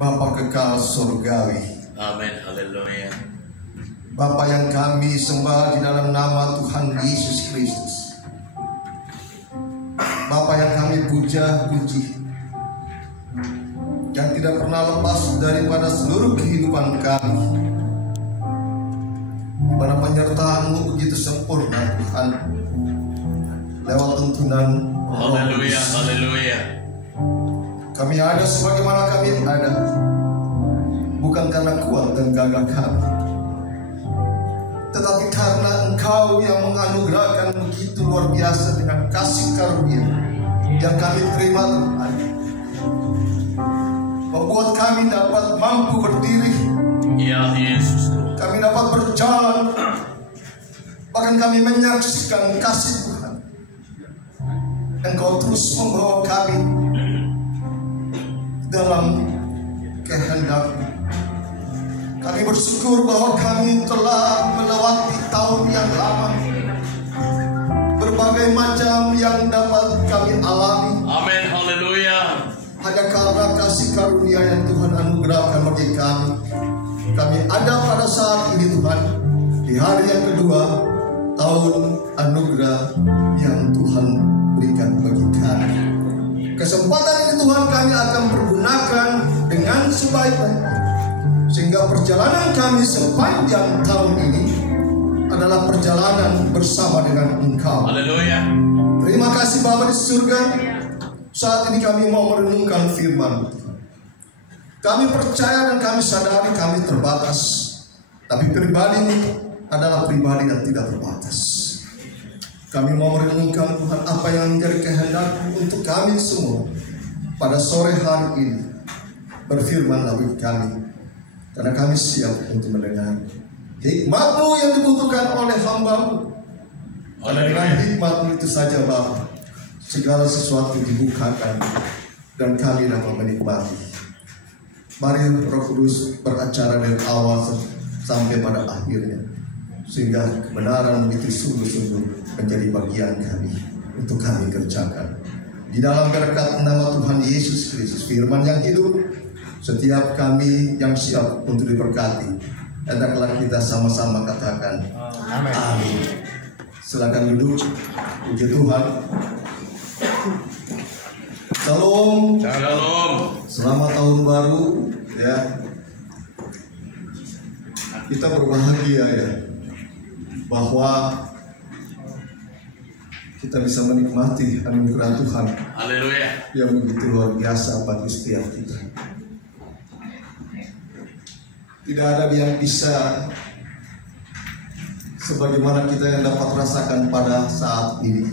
Bapa kekal surgawi. Amin. Haleluya. Bapa yang kami sembah di dalam nama Tuhan Yesus Kristus. Bapa yang kami puja-puji, yang tidak pernah lepas daripada seluruh kehidupan kami, di mana penyertaan-Mu begitu sempurna Tuhan, lewat tuntunan Roh Haleluya. Kudus. Haleluya. Kami ada sebagaimana kami ada, bukan karena kuat dan gagah kami, tetapi karena Engkau yang menganugerahkan begitu luar biasa dengan kasih karunia yang kami terima Tuhan, membuat kami dapat mampu berdiri, Ya Yesus. kami dapat berjalan, bahkan kami menyaksikan kasih Tuhan. Engkau terus membawa kami dalam kehendak-Mu. Kami bersyukur bahwa kami telah melewati tahun yang lama, berbagai macam yang dapat kami alami, Amin. Haleluya. hanya karena kasih karunia yang Tuhan anugerahkan bagi kami. Kami ada pada saat ini Tuhan, di hari yang kedua tahun anugerah yang Tuhan berikan bagi kami. Kesempatan ini Tuhan kami akan pergunakan dengan sebaik-baiknya, sehingga perjalanan kami sepanjang tahun ini adalah perjalanan bersama dengan Engkau. Haleluya. Terima kasih Bapa di surga. Saat ini kami mau merenungkan firman. Kami percaya dan kami sadari kami terbatas, tapi pribadi adalah pribadi yang tidak terbatas. Kami mau merenungkan Tuhan apa yang menjadi kehendak untuk kami semua pada sore hari ini. Berfirmanlah bagi kami, karena kami siap untuk mendengar hikmat-Mu yang dibutuhkan oleh hamba-Mu. Karena dengan hikmat-Mu itu saja Bapa, segala sesuatu dibukakan dan kami dapat menikmati. Mari Roh Kudus beracara dari awal sampai pada akhirnya, sehingga kebenaran itu sungguh-sungguh menjadi bagian kami untuk kami kerjakan. Di dalam berkat nama Tuhan Yesus Kristus, firman yang hidup, setiap kami yang siap untuk diberkati. Hendaklah kita sama-sama katakan amin. Amin. Silakan duduk. Puji Tuhan. Shalom. Shalom. Selamat tahun baru ya. Kita berbahagia ya bahwa kita bisa menikmati anugerah Tuhan Haleluya. yang begitu luar biasa bagi setiap kita. Tidak ada yang bisa sebagaimana kita yang dapat rasakan pada saat ini.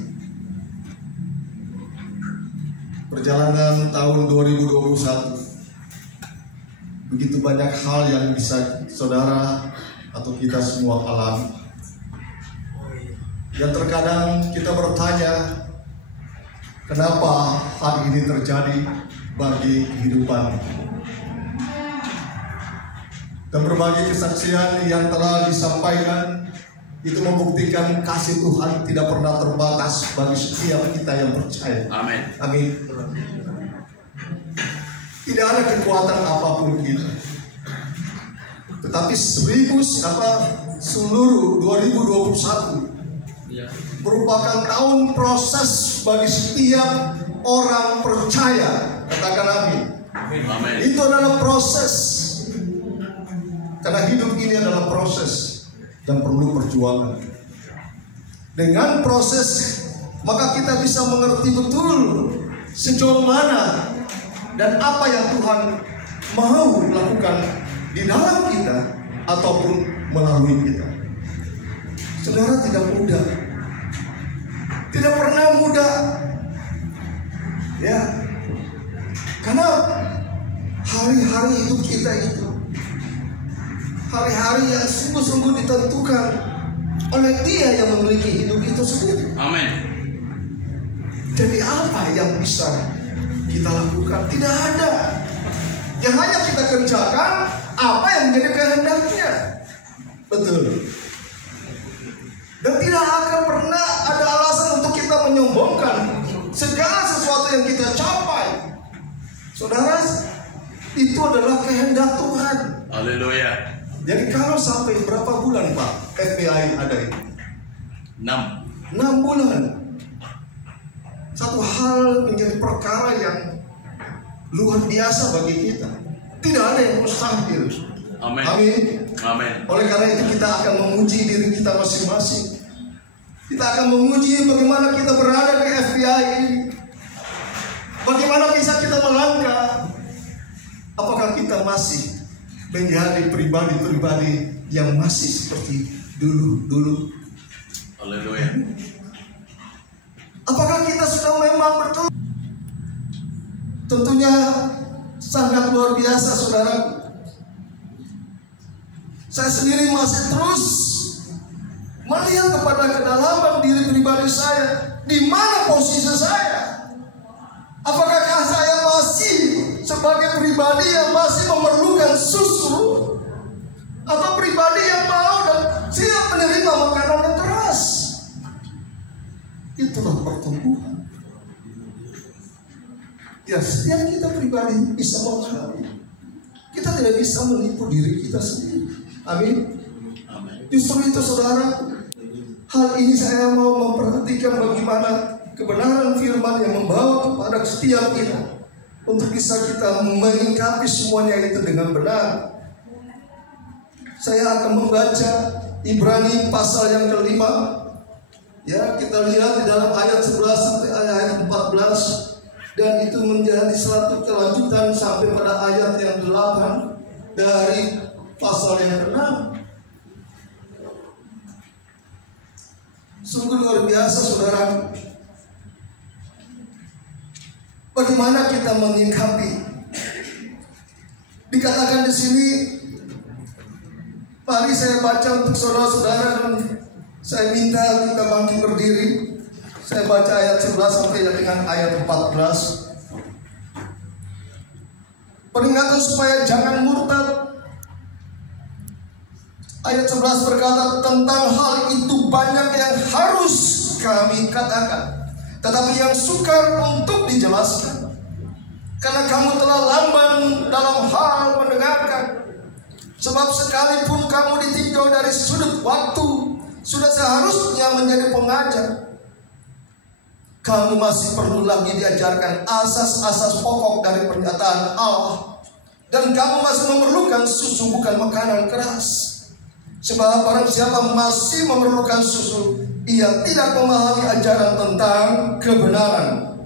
Perjalanan tahun 2021, begitu banyak hal yang bisa saudara atau kita semua alami. Dan terkadang kita bertanya, kenapa hal ini terjadi bagi kehidupan. Dan berbagai kesaksian yang telah disampaikan itu membuktikan kasih Tuhan tidak pernah terbatas bagi setiap kita yang percaya. Amin. Amin. Tidak ada kekuatan apapun kita, tetapi seluruh 2021 merupakan tahun proses bagi setiap orang percaya. Katakan amin. Amin. Itu adalah proses, karena hidup ini adalah proses dan perlu perjuangan. Dengan proses maka kita bisa mengerti betul sejauh mana dan apa yang Tuhan mau lakukan di dalam kita ataupun melalui kita. Saudara, tidak mudah, tidak pernah mudah ya, karena hari-hari hidup kita itu hari-hari yang sungguh-sungguh ditentukan oleh Dia yang memiliki hidup itu sendiri. Amin. Jadi apa yang bisa kita lakukan? Tidak ada. Yang hanya kita kerjakan apa yang menjadi kehendaknya. Betul. Dan tidak akan pernah ada alasan untuk kita menyombongkan segala sesuatu yang kita capai. Saudara, Itu adalah kehendak Tuhan. Haleluya. Jadi kalau sampai berapa bulan Pak FBI ada itu? 6 bulan. Satu hal menjadi perkara yang luar biasa bagi kita. Tidak ada yang mustahil. Amin. Amin. Amin. Oleh karena itu kita akan menguji diri kita masing-masing. Kita akan menguji bagaimana kita berada di FBI ini. Bagaimana bisa kita melangkah. Apakah kita masih menjadi pribadi-pribadi yang masih seperti dulu? Haleluya. Apakah kita sudah memang betul? Tentunya sangat luar biasa, saudara. Saya sendiri masih terus melihat kepada kedalaman diri pribadi saya. Di mana posisi saya? Apakah saya masih sebagai pribadi yang masih memerlukan susu, atau pribadi yang mau dan siap menerima makanan yang keras? Itulah pertumbuhan. Ya, setiap kita pribadi bisa mengalami. Kita tidak bisa menipu diri kita sendiri. Amin. Justru itu saudara, hal ini saya mau memperhatikan bagaimana kebenaran firman yang membawa kepada setiap kita untuk bisa kita menyikapi semuanya itu dengan benar. Saya akan membaca Ibrani pasal yang kelima. Ya, kita lihat di dalam ayat 11 sampai ayat 14. Dan itu menjadi suatu kelanjutan sampai pada ayat yang 8 dari pasal yang ke-6. Sungguh luar biasa saudara. Bagaimana kita menyikapi? Dikatakan di sini, mari saya baca untuk saudara-saudara dan saya minta kita bangkit berdiri. Saya baca ayat 11 sampai dengan ayat 14. Peringatan supaya jangan murtad. Ayat 11 berkata, tentang hal itu banyak yang harus kami katakan, tetapi yang sukar untuk dijelaskan. Karena kamu telah lamban dalam hal mendengarkan. Sebab sekalipun kamu ditinjau dari sudut waktu, sudah seharusnya menjadi pengajar. Kamu masih perlu lagi diajarkan asas-asas pokok dari pernyataan Allah. Dan kamu masih memerlukan susu, bukan makanan keras. Sebab barang siapa masih memerlukan susu, ia tidak memahami ajaran tentang kebenaran.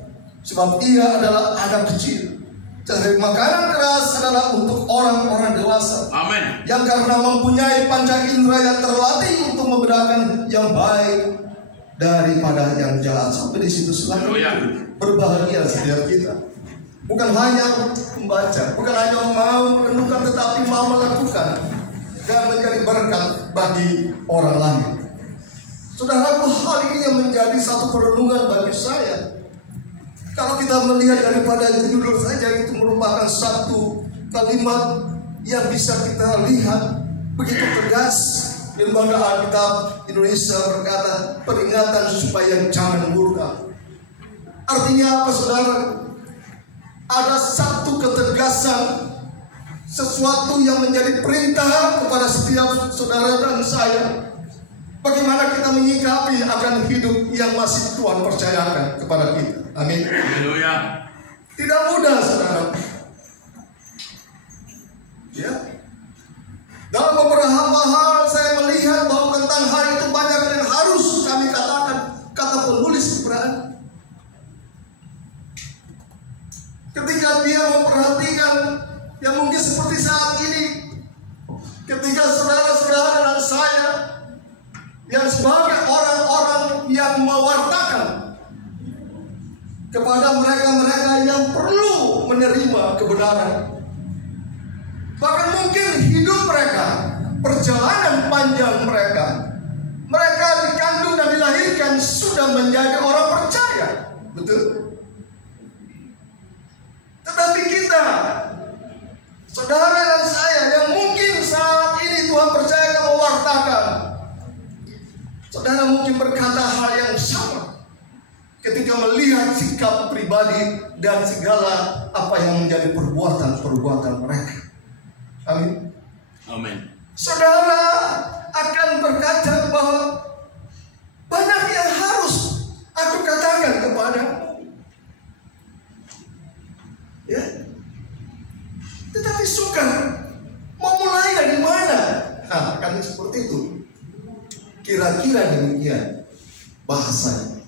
Sebab ia adalah anak kecil. Jadi makanan keras adalah untuk orang-orang dewasa. Amin. Yang karena mempunyai panca indera yang terlatih untuk membedakan yang baik daripada yang jahat. Sampai di situ selanjutnya. Berbahagia setiap kita. Bukan hanya membaca, bukan hanya mau merenungkan, tetapi mau melakukan dan menjadi berkat bagi orang lain. Saudara, hal ini yang menjadi satu perenungan bagi saya. Kalau kita melihat daripada judul saja, itu merupakan satu kalimat yang bisa kita lihat begitu tegas. Lembaga Alkitab Indonesia berkata, peringatan supaya jangan murka. Artinya apa saudara? Ada satu ketegasan, sesuatu yang menjadi perintah kepada setiap saudara dan saya. Bagaimana kita menyikapi akan hidup yang masih Tuhan percayakan kepada kita. Amin. Haleluya. Tidak mudah saudara. Ya. Dalam beberapa hal saya melihat bahwa tentang hal itu banyak yang harus kami katakan, kata penulis Ibrani. Ketika dia memperhatikan yang mungkin seperti saat ini, ketika saudara-saudara dan saya yang sebagai orang-orang yang mewartakan kepada mereka-mereka yang perlu menerima kebenaran. Bahkan mungkin hidup mereka, perjalanan panjang mereka, mereka dikandung dan dilahirkan sudah menjadi orang percaya. Betul? Tetapi kita, saudara dan saya yang mungkin saat ini Tuhan percayakan mewartakan, saudara mungkin berkata hal yang sama ketika melihat sikap pribadi dan segala apa yang menjadi perbuatan mereka. Amin. Amin. Saudara akan berkata bahwa banyak yang harus aku katakan kepadamu. Ya. Tetapi sukar. Mau mulai dari mana? Kan seperti itu. Kira-kira demikian bahasanya.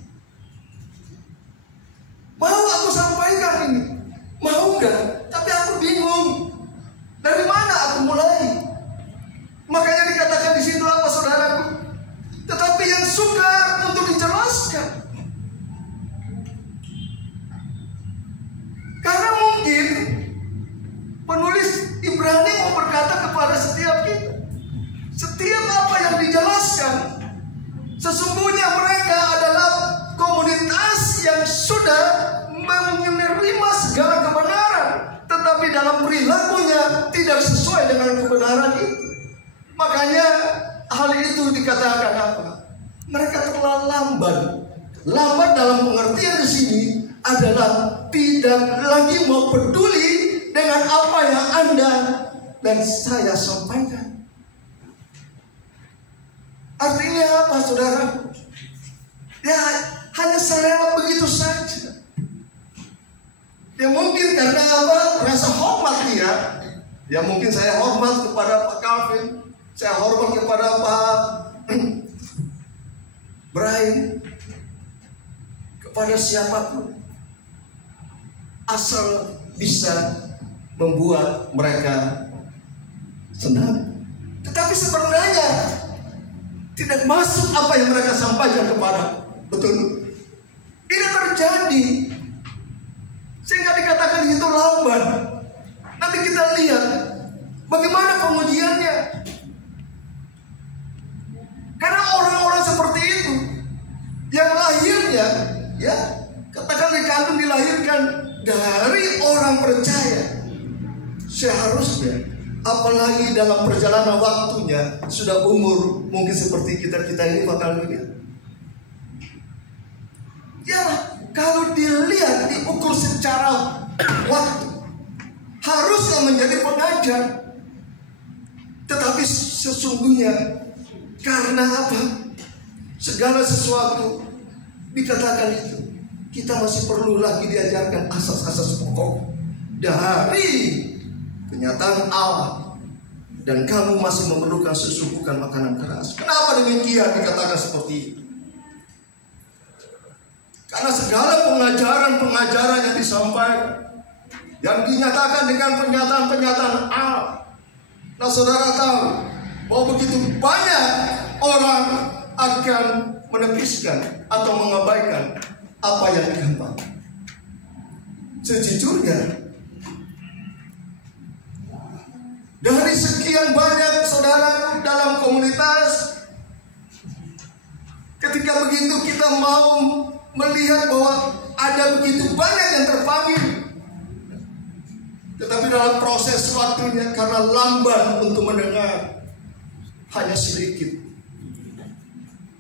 Mau aku sampaikan ini? Mau enggak? Tapi aku bingung. Dari mana aku mulai? Makanya dikatakan di situ apa, saudaraku? Tetapi yang sukar untuk dijelaskan. Karena mungkin penulis Ibrani mau berkata kepada setiap kita, setiap apa yang dijelaskan, sesungguhnya mereka adalah komunitas yang sudah menerima segala kebenaran, tetapi dalam perilakunya tidak sesuai dengan kebenaran itu. Makanya hal itu dikatakan apa? Mereka terlalu lamban. Lamban dalam pengertian di sini adalah tidak lagi mau peduli dengan apa yang Anda dan saya sampaikan. Artinya apa, saudara? Ya, hanya selewat begitu saja. Ya mungkin karena apa? Rasa hormat dia. Ya mungkin saya hormat kepada Pak Calvin, saya hormat kepada Pak Brian, kepada siapapun, asal bisa membuat mereka senang. Tetapi sebenarnya tidak masuk apa yang mereka sampaikan kepada. Betul. Ini terjadi sehingga dikatakan itu lamban. Nanti kita lihat bagaimana pengujiannya. Karena orang-orang seperti itu yang lahirnya, ya, katakan dikandung dilahirkan dari orang percaya, seharusnya apalagi dalam perjalanan waktunya sudah umur mungkin seperti kita ini bakal begitu. Ya, kalau dilihat diukur secara waktu, harusnya menjadi pengajar. Tetapi sesungguhnya karena apa? Segala sesuatu dikatakan itu, kita masih perlu lagi diajarkan asas-asas pokok dari kenyataan Allah. Dan kamu masih memerlukan susu, bukan makanan keras. Kenapa demikian dikatakan seperti itu? Karena segala pengajaran yang disampaikan, yang dinyatakan dengan pernyataan-pernyataan Allah. Nah, saudara tahu bahwa begitu banyak orang akan menepiskan atau mengabaikan apa yang gampang. Sejujurnya, dari sekian banyak saudara dalam komunitas, ketika begitu kita mau melihat bahwa ada begitu banyak yang terpanggil, tetapi dalam proses waktunya karena lamban untuk mendengar, hanya sedikit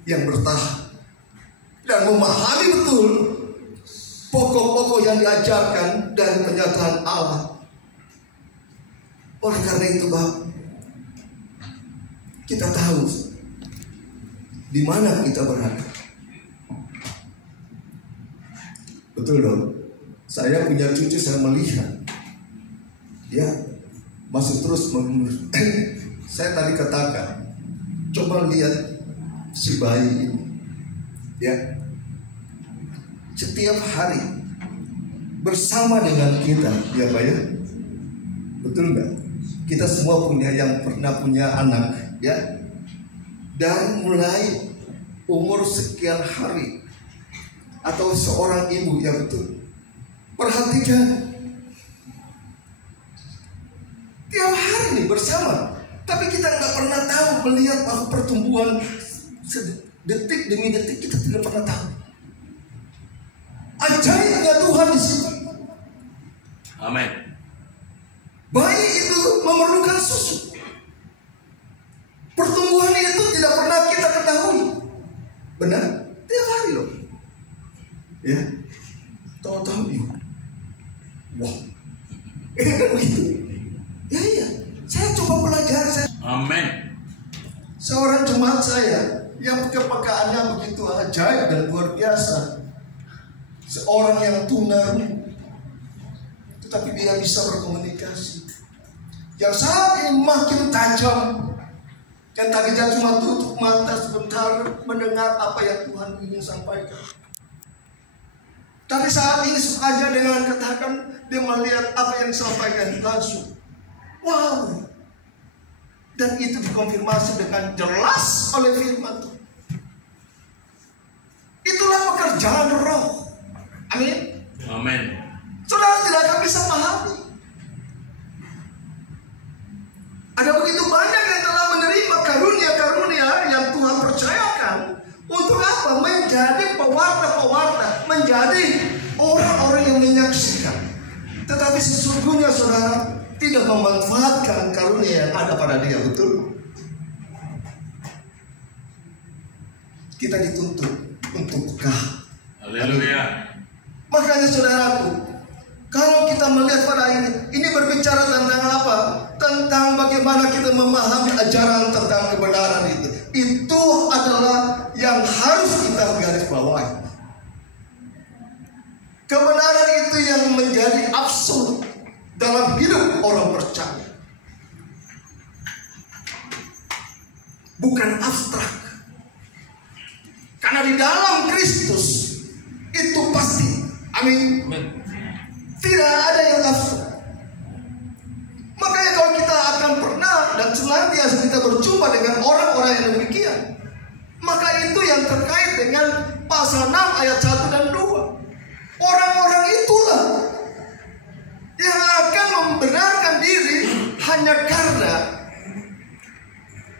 yang bertahan dan memahami betul pokok-pokok yang diajarkan dari pernyataan Allah. Oleh karena itu, Bapak, kita tahu di mana kita berada. Betul dong. Saya punya cucu, saya melihat dia masih terus mengurus. Saya tadi katakan, coba lihat si bayi ini, ya, setiap hari bersama dengan kita, ya Pak ya, betul nggak? Kita semua yang pernah punya anak, ya, dan mulai umur sekian hari, atau seorang ibu, ya betul. Perhatikan, tiap hari nih bersama, tapi kita nggak pernah tahu melihat bahwa pertumbuhan detik demi detik, kita tidak pernah tahu. Ajaibnya Tuhan di situ. Amin. Bayi itu memerlukan susu. Pertumbuhan itu tidak pernah kita ketahui. Benar? Tiap hari loh. Ya, tahu-tahu Wah, ini kan begitu. Ya iya, saya coba belajar. Amin. Seorang jemaat saya yang kepekaannya begitu ajaib dan luar biasa. Seorang yang tunarungu, tetapi dia bisa berkomunikasi. Yang saat ini makin tajam. Yang tadinya cuma tutup mata sebentar mendengar apa yang Tuhan ingin sampaikan. Tapi saat ini saja dengan katakan dia melihat apa yang disampaikan langsung. Wow. Dan itu dikonfirmasi dengan jelas oleh firman Tuhan. Itulah pekerjaan roh. Amin. Amin. Saudara tidak akan bisa pahami. Ada begitu banyak yang telah menerima karunia-karunia yang Tuhan percayakan. Untuk apa? Menjadi pewarta-pewarta, menjadi orang-orang yang menyaksikan. Tetapi sesungguhnya saudara tidak memanfaatkan karunia yang ada pada dia, betul? Kita dituntut untuk peka. Haleluya. Makanya saudaraku, kalau kita melihat pada ini berbicara tentang apa? Tentang bagaimana kita memahami ajaran tentang kebenaran itu. Itu adalah yang harus kita garis bawahi. Kebenaran itu yang menjadi absolut dalam hidup orang percaya. Bukan abstrak. Karena di dalam Kristus itu pasti. Amin. Tidak ada yang abstrak. Makanya kalau kita akan pernah dan senantiasa kita berjumpa dengan orang-orang yang demikian, maka itu yang terkait dengan pasal 6 ayat 1 dan 2. Orang-orang itulah yang akan membenarkan diri hanya karena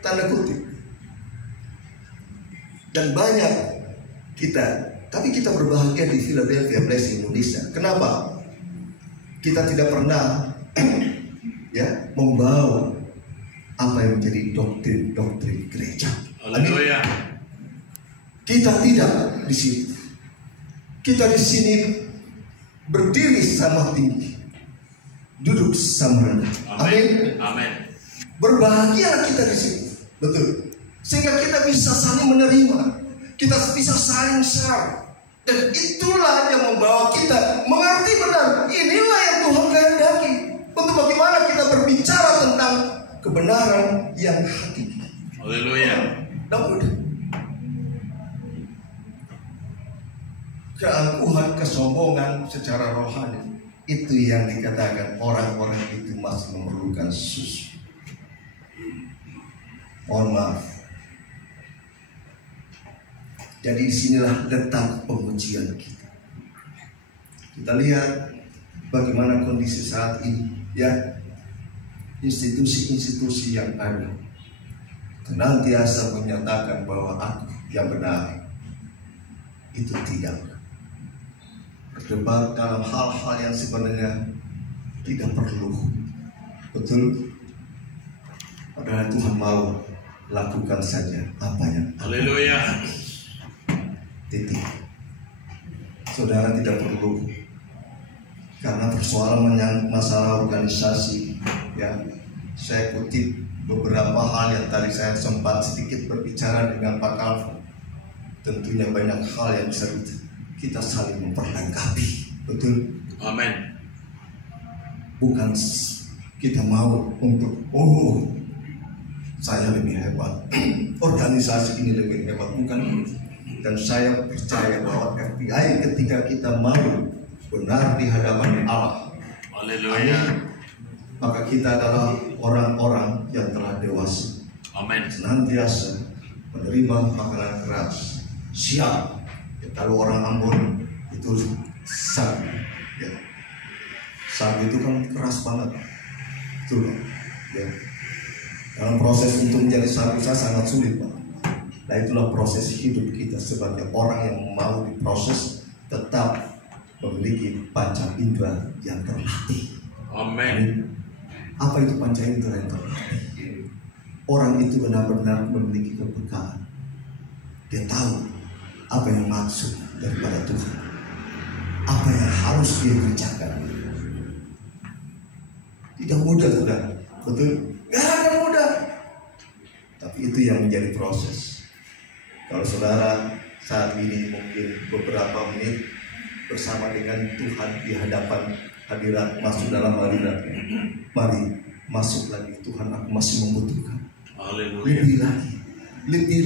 tanda kutip. Dan banyak kita, tapi kita berbahagia di Philadelphia Blessing Indonesia. Kenapa? Kita tidak pernah membawa apa yang menjadi doktrin gereja. Haleluya. Kita tidak di situ. Kita di sini berdiri sama tinggi, duduk sama rendah. Amin. Amin. Berbahagia kita di sini, betul. Sehingga kita bisa saling menerima, kita bisa saling share, dan itulah yang membawa kita mengerti benar. Inilah yang Tuhan kehendaki untuk bagaimana kita berbicara tentang kebenaran yang hakiki. Haleluya. Dan udah. Keangkuhan, kesombongan secara rohani itu yang dikatakan orang-orang itu masih memerlukan susu. Mohon maaf. Jadi disinilah letak pengujian kita. Kita lihat bagaimana kondisi saat ini, ya. Institusi-institusi yang ada senantiasa menyatakan bahwa aku yang benar. Itu tidak. Berdebat dalam hal-hal yang sebenarnya tidak perlu. Betul? Padahal Tuhan mau lakukan saja apa yang Haleluya. titik. Saudara tidak perlu, karena persoalan masalah organisasi, ya. Saya kutip beberapa hal yang tadi saya sempat sedikit berbicara dengan Pak Calvin. Tentunya banyak hal yang bisa kita saling memperlengkapi, betul? Amin. Bukan kita mau untuk saya lebih hebat, organisasi ini lebih hebat, bukan. Dan saya percaya bahwa FBI ketika kita mau benar di hadapan Allah, Haleluya. maka kita adalah orang-orang yang telah dewasa. Amin. Senantiasa menerima makanan keras, siap. Ya, kalau orang Ambon itu sagu, ya. Sagu itu kan keras banget, betul, ya. Dalam proses untuk menjadi sagu saya sangat sulit, Pak. Nah, itulah proses hidup kita sebagai orang yang mau diproses tetap memiliki panca indera yang terlatih. Amin. Apa itu panca indera yang terlatih? Orang itu benar-benar memiliki kepekaan. Dia tahu apa yang maksud daripada Tuhan, apa yang harus dia kerjakan. Tidak mudah, saudara. Betul? Gak ada mudah. Tapi itu yang menjadi proses. Kalau saudara saat ini mungkin beberapa menit bersama dengan Tuhan di hadapan hadirat, masuk dalam hadirat, mari masuk lagi. Tuhan, aku masih membutuhkan. Haleluya. Lebih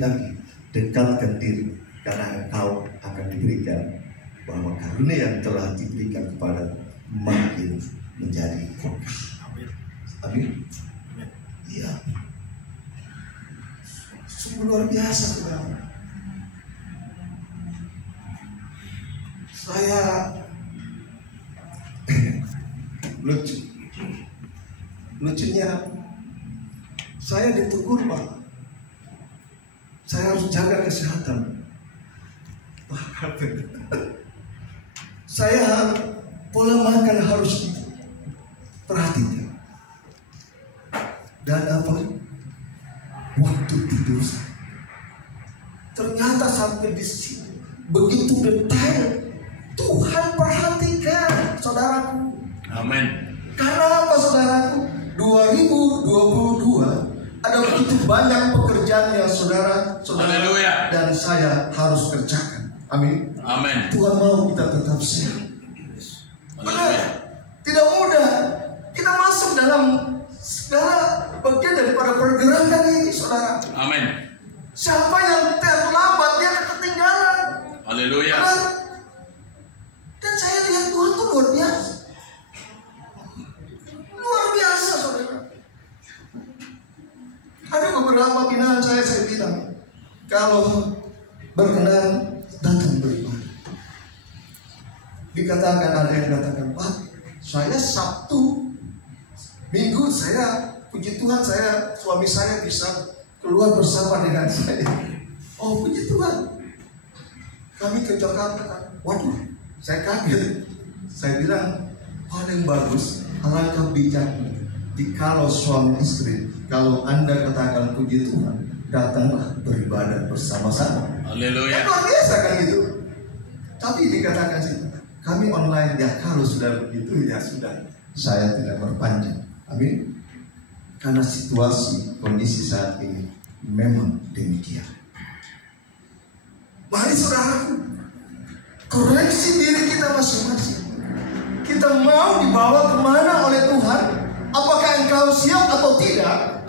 lagi dekatkan diri, karena engkau akan diberikan, bahwa karunia yang telah diberikan kepada makin menjadi kokoh. Amin. Iya. Sungguh luar biasa, saudara. Saya lucunya saya ditegur, Pak. Saya harus jaga kesehatan. Saya pola makan harus perhatikan. Dan apa? Waktu tidur. Ternyata sampai di sini begitu detail. Tuhan perhatikan, saudaraku. Amin. Karena apa, saudaraku? 2022 ada begitu banyak pekerjaan yang saudara dan saya harus kerjakan. Amin. Amin. Tuhan mau kita tetap sehat. Benar. Tidak mudah. Kita masuk dalam segala bagian daripada pergerakan ini, saudara. Amin. Siapa yang terlambat dia ketinggalan. Haleluya. Dan saya lihat Tuhan itu luar biasa. Luar biasa, saudara. Ada beberapa binaan saya bilang, kalau berkenan datang beribadah. Dikatakan, ada yang katakan, Pak, saya Sabtu, Minggu saya, puji Tuhan, suami saya bisa keluar bersama dengan saya. Oh, puji Tuhan. Kami ke Jakarta kan. Waduh, saya kaget. Saya bilang, paling bagus, alangkah bijaknya jikalau suami istri, kalau Anda katakan puji Tuhan, datanglah beribadah bersama-sama. Haleluya. Kan luar biasa kan gitu. Tapi dikatakan sih, kami online, ya kalau sudah begitu ya sudah, saya tidak berpanjang. Amin. Karena situasi, kondisi saat ini memang demikian. Mari saudara, koreksi diri kita masing-masing. Kita mau dibawa kemana oleh Tuhan? Apakah engkau siap atau tidak?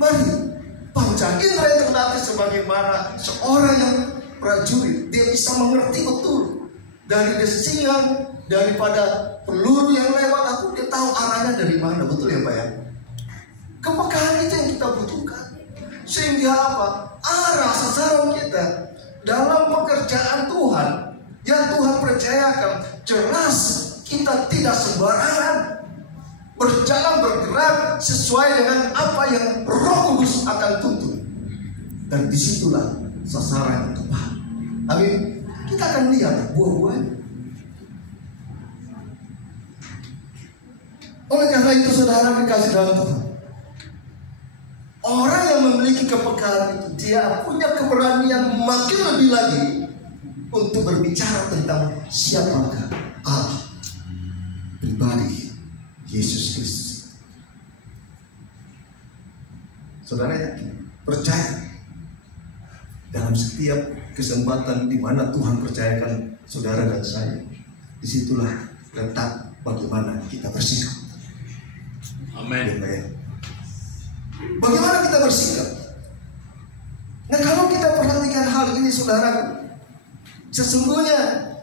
Mari, panca indera yang terlatih sebagaimana seorang yang prajurit, dia bisa mengerti betul dari desingan, daripada peluru yang lewat, dia tahu arahnya dari mana. Betul ya Pak ya? Kepekahan itu yang kita butuhkan. Sehingga apa? Arah sasaran kita dalam pekerjaan Tuhan yang Tuhan percayakan jelas, kita tidak sembarangan bergerak sesuai dengan apa yang Roh Kudus akan tuntut, dan disitulah sasaran yang tepat. Amin. Kita akan lihat buah-buahnya. Oleh karena itu, saudara dikasih dalam Tuhan, orang yang memiliki kepekahan itu, dia punya keberanian makin lebih lagi untuk berbicara tentang siapakah Allah pribadi Yesus Kristus. Saudara yakin, percaya dalam setiap kesempatan di mana Tuhan percayakan saudara dan saya, disitulah letak bagaimana kita bersikap. Amin. Bagaimana kita bersikap? Nah, kalau kita perhatikan hal ini, saudara, sesungguhnya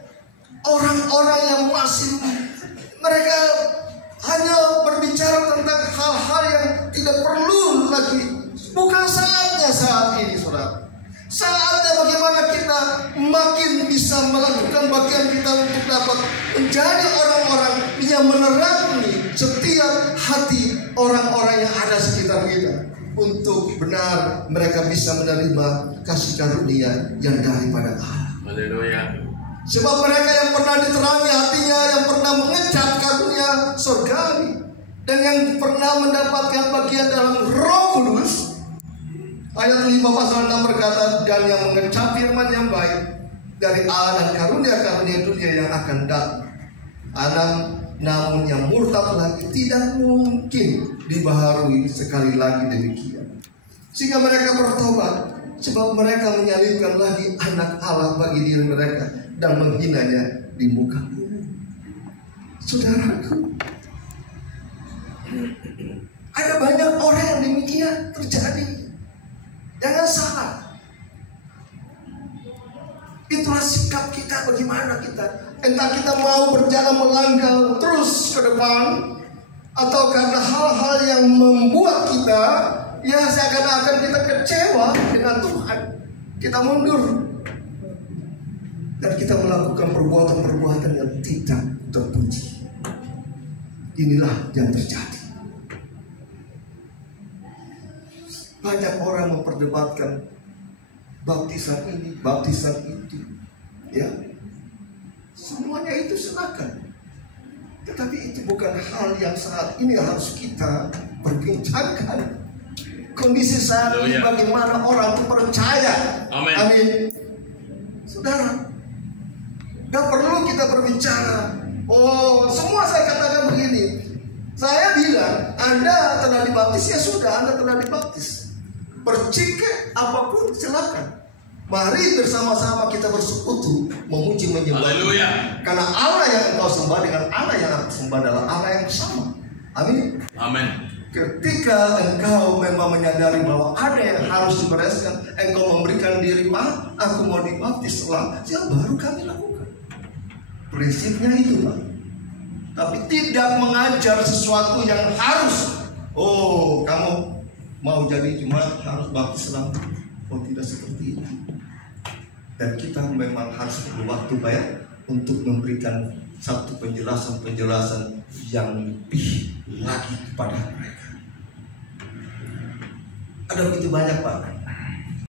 orang-orang yang masih mereka hanya berbicara tentang hal-hal yang tidak perlu lagi. Bukan saatnya saat ini, saudara. Saatnya bagaimana kita makin bisa melakukan bagian kita untuk dapat menjadi orang-orang yang menerangi setiap hati orang-orang yang ada sekitar kita, untuk benar mereka bisa menerima kasih karunia yang daripada Allah. Haleluya. Sebab mereka yang pernah diterangi hatinya, yang pernah mengecap karunia surgawi, dan yang pernah mendapatkan bagian dalam Roh Kudus. Ayat 5 pasal 6 berkata, dan yang mengecap firman yang baik dari Allah dan karunia-karunia dunia yang akan datang. anak, namun yang murtad lagi tidak mungkin dibaharui sekali lagi demikian. Sehingga mereka bertobat, sebab mereka menyalibkan lagi anak Allah bagi diri mereka dan menghinanya di muka umum. Saudaraku, ada banyak orang yang demikian terjadi. Jangan salah. Itulah sikap kita, bagaimana kita. Entah kita mau berjalan melangkah terus ke depan, atau karena hal-hal yang membuat kita ya seakan-akan kita kecewa dengan Tuhan, kita mundur dan kita melakukan perbuatan-perbuatan yang tidak terpuji. Inilah yang terjadi. Banyak orang memperdebatkan baptisan ini, baptisan itu, ya. Semuanya itu silakan. Tetapi itu bukan hal yang saat ini harus kita perbincangkan. Kondisi saat ini bagaimana orang itu percaya. Amin. Amin. Saudara, gak perlu kita berbicara. Oh, semua saya katakan begini. Saya bilang, Anda telah dibaptis, ya sudah, Anda telah dibaptis. Percike apapun silakan. Mari bersama-sama kita bersekutu memuji menyembah. Haleluya. Karena Allah yang engkau sembah dengan Allah yang aku sembah adalah Allah yang sama. Amin. Amin. Ketika engkau memang menyadari bahwa ada yang harus dibereskan, engkau memberikan diri, Pak, aku mau dibaptis setelah, ya baru kami lakukan. Prinsipnya itu, Pak. Tapi tidak mengajar sesuatu yang harus. Oh, kamu mau jadi jemaat harus baptis selang. Oh, tidak seperti itu. Dan kita memang harus perlu waktu banyak untuk memberikan satu penjelasan-penjelasan yang lebih lagi kepada mereka. Ada begitu banyak, Pak.